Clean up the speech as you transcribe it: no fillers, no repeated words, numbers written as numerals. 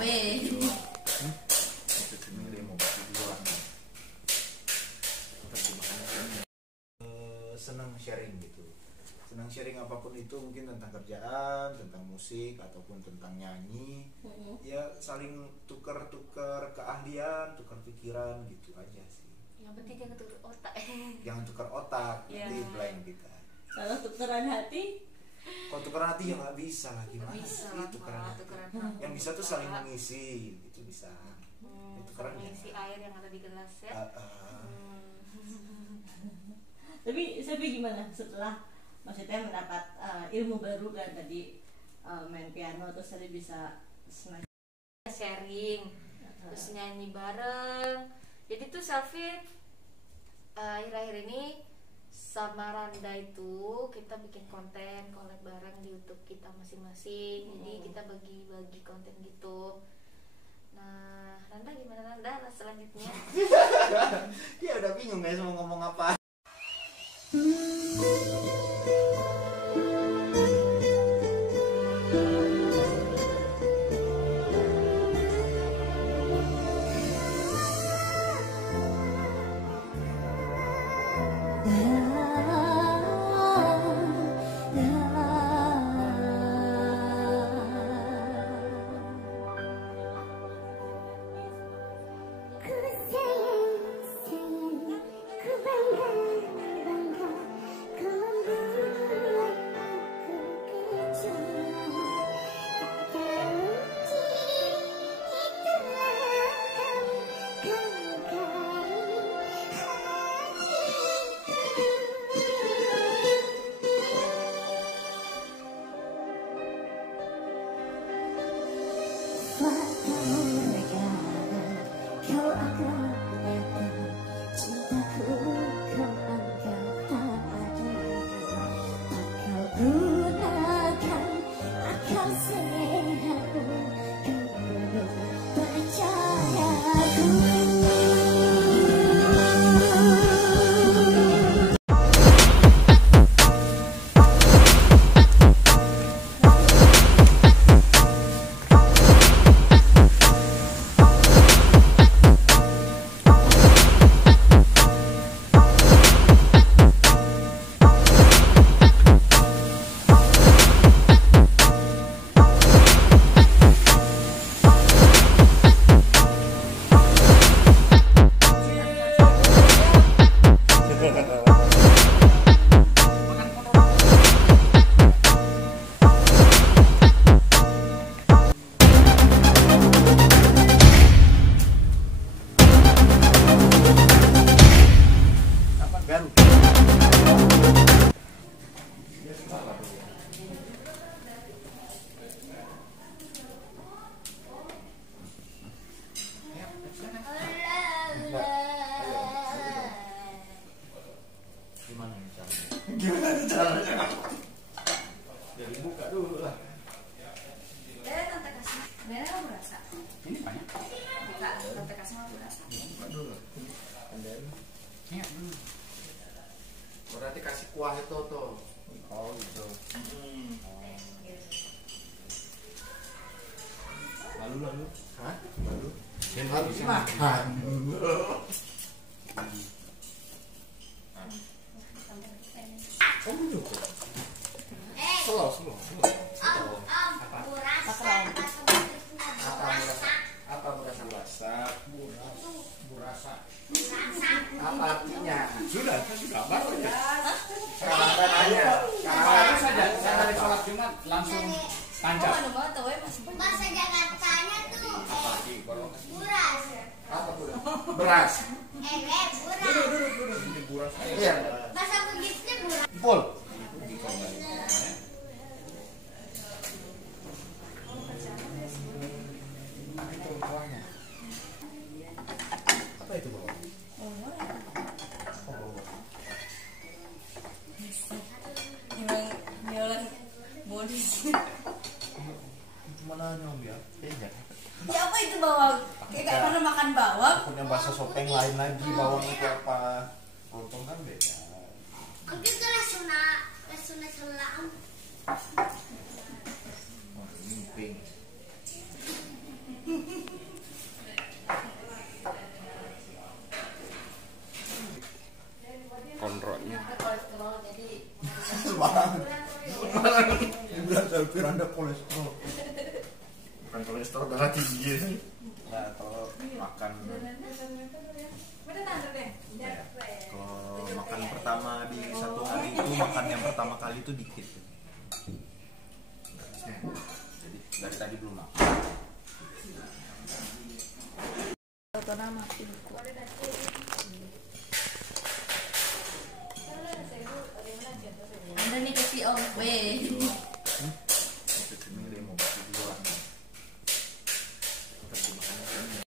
Weh. Senang sharing gitu, senang sharing apapun itu, mungkin tentang kerjaan, tentang musik ataupun tentang nyanyi. Ya saling tukar-tukar keahlian, tukar pikiran gitu aja sih. Yang penting jangan tukar otak. Jangan tukar otak, nanti blank kita. Kalau tukeran hati, Kalau tukeran hati ya nggak bisa lah, gimana Bisa sih tukeran hati? Yang bisa tuh saling mengisi, itu bisa. Tukeran mengisi air yang ada di gelas ya. tapi gimana setelah maksudnya mendapat ilmu baru kan tadi main piano terus tadi bisa Sharing, terus nyanyi bareng. Jadi tuh Selfie akhir-akhir ini sama Randa itu kita bikin konten collab bareng di YouTube kita masing-masing. Jadi kita bagi-bagi konten gitu. Nah, Randa gimana Randa selanjutnya? Ya udah bingung guys mau ngomong apa. Gimana caranya? Jadi buka dulu lah. Tante kasih. Merah berasa. Ini banyak. Buka, tante kasih mau berasa. Buka dulu. Ini dulu. Berarti kasih kuah itu tuh. Oh gitu. Lalu. Hah? Lalu. Harus makan. Kamu juga. Slow. Apa berasa basah? Burasa. Apa artinya? Sudah. Baru ya. Sekarang tanya. Sekarang saja. Saya dari sholat Jumat langsung tancap. Bahasa Jakartanya tuh buras. Apa buras? Beras. Buras. Ini buras. Iya. Bahasa Bugisnya buras. Pol. Apa itu bawang? Jualan modis. Mana nyom ya? Ya apa itu bawang? Kayak gak pernah makan bawang. Punya bahasa sopeng lain lagi, bawang itu apa? Lontong kan beda. Aku itu lasuna selam. Oh, ini pink. Berat selfie anda kolesterol. Bukan kolesterol darah tinggi. Nah kalau makan kalau makan pertama di satu hari itu makan yang pertama kali itu dikit. Jadi dari tadi belum makan. Atau nama